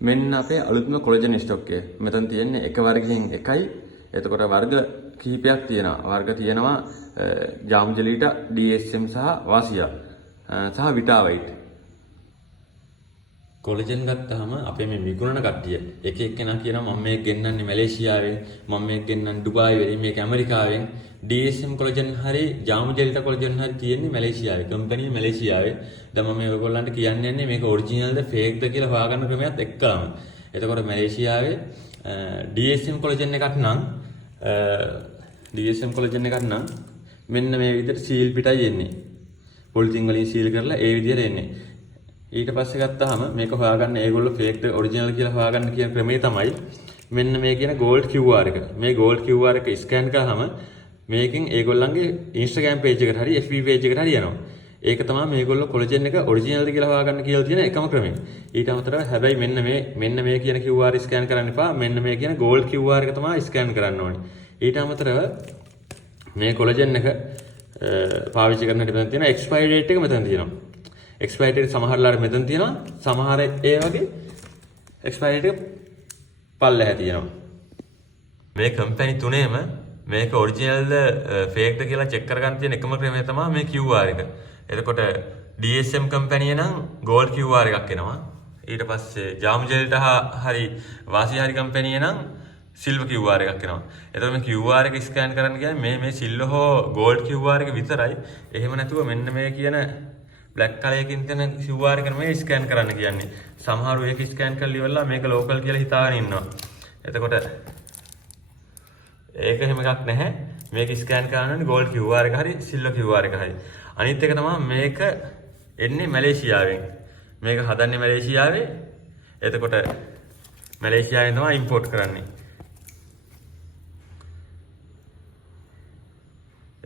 මෙන්න අපේ අලුත්ම කොලජන් ස්ටොක් එක. මෙතන තියෙන්නේ එක වර්ගයෙන් එකයි. එතකොට වර්ග කිහිපයක් තියෙනවා. වර්ග තියෙනවා ජාම්ජලීටා, DSM සහ වාසියා සහ විටාවයිට්. කොලජන් ගත්තාම අපේ මේ විකුණන කට්ටිය එක එක්කෙනා කියනවා මම මේක ගෙන්නන්නේ මැලේසියාවෙන්, මම මේක ගෙන්නන්නේ ඩුබායි වෙලින්, මේක ඇමරිකාවෙන්. DSM කොලජන් හරි ජාම්ජලීටා කොලජන් හරි තියෙන්නේ මැලේසියාවේ. කම්පැනි මැලේසියාවේ. දැන් මම ඔයගොල්ලන්ට කියන්නේ මේක ඔරිජිනල්ද ෆේක්ද කියලා හොයාගන්න ක්‍රමයක් එක්කම. එතකොට මැලේසියාවේ DSM කොලජන් එකක් නම් මෙන්න මේ විදිහට සීල් පිටයි එන්නේ. පොලිතින් වලින් සීල් කරලා ඒ විදිහට එන්නේ. ඊට පස්සේ ගත්තාම මේක හොයාගන්න ඒගොල්ලෝ ෆේක්ද ඔරිජිනල් කියලා හොයාගන්න කියන ක්‍රමය තමයි මෙන්න මේ කියන gold QR එක. මේ gold QR එක ස්කෑන් කරාම මේකෙන් ඒගොල්ලන්ගේ Instagram page එකට හරි FB page එකට හරි යනවා. ඒක තමයි මේගොල්ලෝ කොලජන් එක ඔරිජිනල්ද කියලා හොයාගන්න කියලා තියෙන එකම ක්‍රමය. ඊට අමතරව හැබැයි මෙන්න මේ කියන QR ස්කෑන් කරන්න එපා. මෙන්න මේ කියන gold QR එක තමයි ස්කෑන් කරන්න ඕනේ. ඊට අමතරව මේ කොලජන් එක පාවිච්චි කරන මෙතන තියෙන expiry date එක මෙතන තියෙනවා. expiry date සමහරලාට මෙතන තියෙනවා. සමහර ඒ වගේ expiry date පල්ලෙහා තියෙනවා. මේ කම්පැනි තුනේම මේක ඔරිජිනල්ද ෆේක්ද කියලා චෙක් කරගන්න තියෙන එකම ක්‍රමය තමයි මේ QR එක. එතකොට DSM කම්පැනි නම් gold QR එකක් එනවා. ඊට පස්සේ ජාම්ජෙල්ටා හරි වාසියා හරි කම්පැනි නම් සිල්වර් QR එකක් එනවා. එතකොට මේ QR එක ස්කෑන් කරන්න කියන්නේ මේ සිල්වර් හෝ gold QR එක විතරයි. එහෙම නැතුව මෙන්න මේ කියන black color එකකින් තියෙන QR එක නෙමෙයි ස්කෑන් කරන්න කියන්නේ. සමහරව ඒක ස්කෑන් කරලා ඉවරලා මේක local කියලා හිතාගෙන ඉන්නවා. එතකොට ඒක එහෙම එකක් නැහැ. මේක ස්කෑන් කරන්න gold QR එක හරි silver QR එක හරි. අනිත් එක තමයි මේක එන්නේ මැලේසියාවෙන්. මේක හදන්නේ මැලේසියාවේ. එතකොට මැලේසියාවෙන් තමයි ඉම්පෝට් කරන්නේ.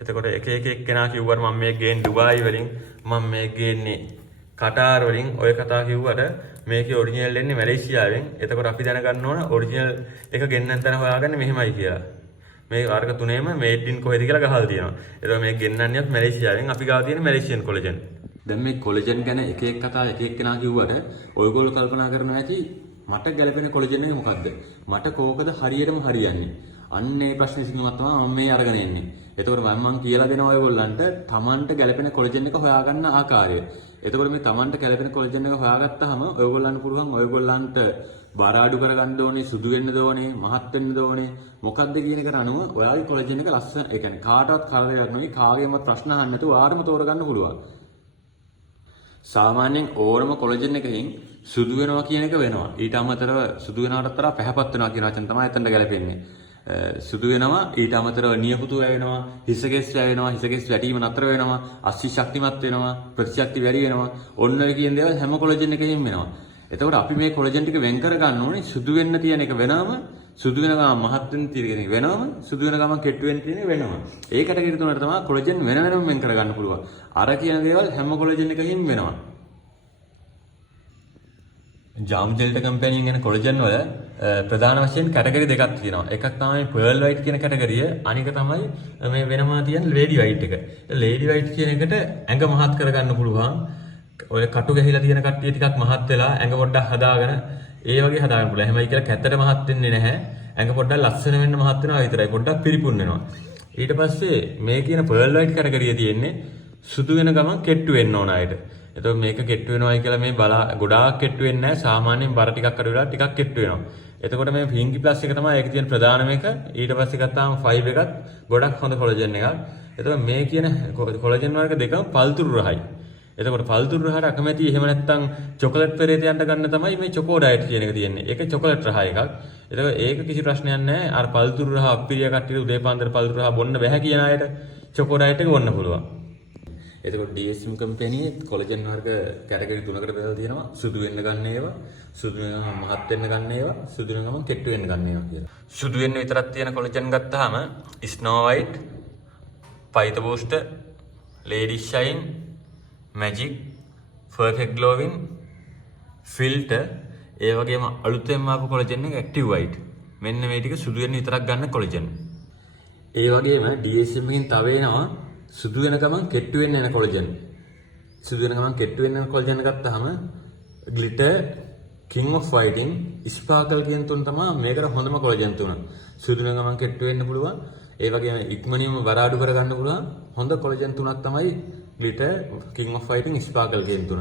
එතකොට එක එක්කෙනා කිව්වට මම මේක ගේන්නේ ඩුබායි වලින්, මම මේක ගේන්නේ කටාර් වලින් ඔය කතා කිව්වට මේකේ ඔරිජිනල් එන්නේ මැලේසියාවෙන්. එතකොට අපි දැනගන්න ඕන ඔරිජිනල් එක ගෙන්නන්න තැන හොයාගන්නේ මෙහෙමයි කියලා. මේ වර්ග තුනේම මේඩ් ඉන් කොහෙද කියලා ගහලා තියෙනවා. එතකොට මේක ගෙන්නන්නේත් මැලේසියාවෙන්. අපි ගාව තියෙන මැලේසියන් කොලජන්. දැන් මේ කොලජන් ගැන එක කතා එක එක්කෙනා කිව්වට ඔයගොල්ලෝ කල්පනා කරනවා ඇති මට ගැලපෙන කොලජන් එක මොකද්ද? මට කෝකද හරියටම හරියන්නේ? අන්න ඒ ප්‍රශ්නේ සිංහවත් තමයි මම මේ අරගෙන එන්නේ. එතකොට මම කියලා දෙනවා ඔයගොල්ලන්ට තමන්ට ගැලපෙන කොලජන් එක හොයාගන්න ආකාරය. එතකොට මේ තමන්ට ගැලපෙන කොලජන් එක හොයාගත්තාම ඔයගොල්ලන්ට පුළුවන් ඔයගොල්ලන්ට බර අඩු කරගන්න ඕනේ, සුදු වෙන්න ඕනේ, මහත් වෙන්න ඕනේ මොකක්ද කියන එකට අනුව ඔයාගේ කොලජන් එක ලස්සන ඒ කියන්නේ කාටවත් කරදරයක් නෙවෙයි කාගේවත් ප්‍රශ්න අහන්න නැතුව ආරම තෝරගන්න පුළුවන්. සාමාන්‍යයෙන් ඕනම කොලජන් එකකින් සුදු වෙනවා කියන එක වෙනවා. ඊට අමතරව සුදු වෙනවට වඩා පැහැපත් වෙනවා කියන වචන තමයි එතනට ගැලපෙන්නේ. සුදු වෙනවා ඊට අමතරව නියපොතු වැවෙනවා, හිසකෙස් වැවෙනවා, හිසකෙස් වැටීම නතර වෙනවා, අස්ථි ශක්තිමත් වෙනවා, ප්‍රතිශක්ති වැඩි වෙනවා. ඔන්න ඔය කියන දේවල් හැම කොලජන් එකකින්ම වෙනවා. එතකොට අපි මේ කොලජන් ටික වෙන් කර ගන්න ඕනේ සුදු වෙන්න තියෙන එක වෙනම, සුදු වෙන ගමන් මහත් වෙන්න තියෙන එක වෙනම, සුදු වෙන ගමන් කෙට්ටු වෙන්න තියෙන එක වෙනම. ඒ කැටගරි තුනකට තමයි කොලජන් වෙනම වෙන් කර ගන්න පුළුවන්. අර කියන දේවල් හැම කොලජන් එකකින්ම වෙනවා. ජාම්ජෙල්ටා කම්පැනියෙන් එන කොලජන් වල ප්‍රධාන වශයෙන් කැටගරි දෙකක් තියෙනවා. එකක් තමයි pearl white කියන කැටගරිය, අනික තමයි මේ වෙනම තියෙන lady white එක. lady white කියන එකට ඇඟ මහත් කරගන්න පුළුවන්. ඔය කටු ගැහිලා තියෙන කට්ටිය ටිකක් මහත් වෙලා ඇඟ පොඩ්ඩක් හදාගෙන ඒ වගේ හදාගන්න පුළුවන්. එහෙමයි කියලා කැතට මහත් වෙන්නේ නැහැ. ඇඟ පොඩ්ඩක් ලස්සන වෙන්න මහත් වෙනවා විතරයි. පොඩ්ඩක් පිරිපුන් වෙනවා. ඊට පස්සේ මේ කියන pearl white කැටගරිය තියෙන්නේ සුදු වෙන ගමන් කෙට්ටු වෙන්න ඕන අයට. එතකොට මේක කෙට්ටු වෙනවයි කියලා මේ ගොඩාක් කෙට්ටු වෙන්නේ නැහැ. සාමාන්‍යයෙන් බර ටිකක් අඩු වෙලා ටිකක් කෙට්ටු වෙනවා. එතකොට මේ පින්කි ප්ලස් එක තමයි ඒකේ තියෙන ප්‍රධානම එක. ඊට පස්සේ ගත්තාම 5 එකත් ගොඩක් හොඳ කොලජන් එකක්. එතකොට මේ කියන කොලජන් වර්ග දෙකම පල්තුරු රහයි. එතකොට පල්තුරු රහට අකමැති එහෙම නැත්නම් චොකලට් පෙරේතයන්ට ගන්න තමයි මේ චොකෝ ඩයට් කියන එක තියෙන්නේ. ඒක චොකලට් රහ එකක්. එතකොට ඒක කිසි ප්‍රශ්නයක් නැහැ. අර පල්තුරු රහ අප්පිරිය කට්ටියට උදේ පාන්දර පල්තුරු රහ බොන්න බැහැ කියන අයට චොකෝ ඩයට් එක බොන්න පුළුවන්. එතකොට DSM කම්පැනියේ කොලජන් වර්ග කැටගරි තුනකට බෙදලා තියෙනවා. සුදු වෙන්න ගන්න ඒවා, සුදු වෙනම මහත් වෙන්න ගන්න ඒවා, සුදු වෙන ගමන් කෙට්ටු වෙන්න ගන්න ඒවා කියලා. සුදු වෙන්න විතරක් තියෙන කොලජන් ගත්තාම Snow White, Pytho Booster, Lady Shine, Magic, Perfect Glowing, Filter, ඒ වගේම අලුතෙන්ම ආපු කොලජන් එක Active White. මෙන්න මේ ටික සුදු වෙන්න විතරක් ගන්න කොලජන්. ඒ වගේම DSM එකෙන් තව එනවා සුදු වෙන ගමන් කෙට්ටු වෙන්න යන කොලජන්. සුදු වෙන ගමන් කෙට්ටු වෙන්න යන කොලජන් ගත්තාම glitter, King of Fighting Sparkle කියන තුන තමයි මේකට හොඳම කොලජන් තුන. සුදු ගමන් කෙට්ටු වෙන්න පුළුවන්. ඒ වගේම ඉක්මනින්ම වරාඩු කර ගන්න පුළුවන් හොඳ කොලජන් තුනක් තමයි Glitter King of Fighting Sparkle කියන තුන.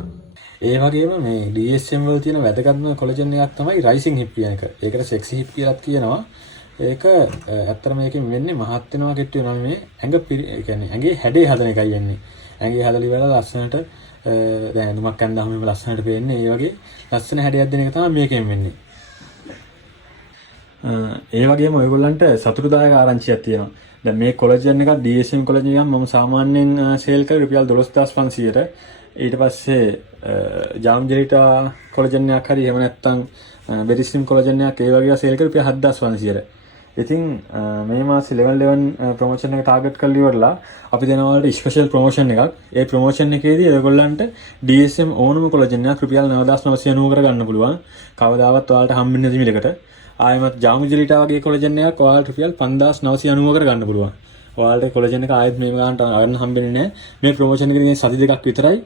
ඒ වගේම මේ DSM වල තියෙන වැදගත්ම කොලජන් එකක් තමයි Rising Hip කියන එක. ඒකට Sexy Hip කියලාත් කියනවා. ඒක ඇත්තට මේකෙන් වෙන්නේ මහත් වෙනවා කෙට්ටු වෙනවා මේ ඇඟ ඒ කියන්නේ ඇඟේ හැඩේ හදන එකයි යන්නේ. ඇඟේ හදලි වල ලස්සනට දැන් නුමක් ඇඳාම මේ ලස්සනට පේන්නේ. ඒ වගේ ලස්සන හැඩයක් දෙන එක තමයි මේකෙන් වෙන්නේ. ඒ වගේම ඔයගොල්ලන්ට සතුටුදායක ආරංචියක් තියෙනවා. දැන් මේ කොලජන් එකක් DSM කොලජන් එකක් මම සාමාන්‍යයෙන් සේල් කරේ රුපියල් 12500ට. ඊට පස්සේ ජාම් ජෙලිටා කොලජන් එකක් හරි එහෙම නැත්නම් බෙරිස්ලිම් කොලජන් එකක් ඒ වගේ සේල් කරේ රුපියල් 7500ට. ඉතින් මේ මාසේ level 11 ප්‍රොමෝෂන් එක ටාගට් කරලා ඉවරලා අපි දෙනවා වලට ස්පෙෂල් ප්‍රොමෝෂන් එකක්. ඒ ප්‍රොමෝෂන් එකේදී ඔයගොල්ලන්ට DSM ඕනම කොලජන් එකක් රුපියල් 9990 කර ගන්න පුළුවන්. කවදාවත් ඔයාලට හම්බෙන්නේ නැති මිලකට. ආයෙමත් ජාමු ජෙලිටා වගේ කොලජන් එකක් ඔයාලට රුපියල් 5990 කර ගන්න පුළුවන්. ඔයාලට කොලජන් එක ආයෙත් මේ ගානට අරන් හම්බෙන්නේ නැහැ. මේ ප්‍රොමෝෂන් එකේ සති දෙකක් විතරයි.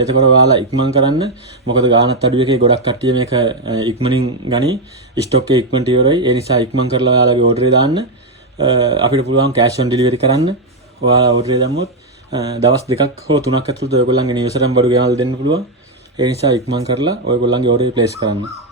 එතකොට ඔයාලා ඉක්මන් කරන්න. මොකද ගානත් අඩු එකේ ගොඩක් කට්ටිය මේක ඉක්මනින් ගනි. ස්ටොක් එක ඉක්මනට ඉවරයි. ඒ නිසා ඉක්මන් කරලා ඔයාලගේ ඕඩරේ දාන්න. අපිට පුළුවන් කෑෂ් ඔන් ඩෙලිවරි කරන්න. ඔයාලා ඕඩරේ දැම්මොත් දවස් දෙකක් හෝ තුනක් ඇතුළත ඔයගොල්ලන්ගේ නිවසටම බඩු ගෙනල්ලා දෙන්න පුළුවන්. ඒ නිසා ඉක්මන් කරලා ඔයගොල්ලන්ගේ ඕඩරේ ප්ලේස් කරන්න.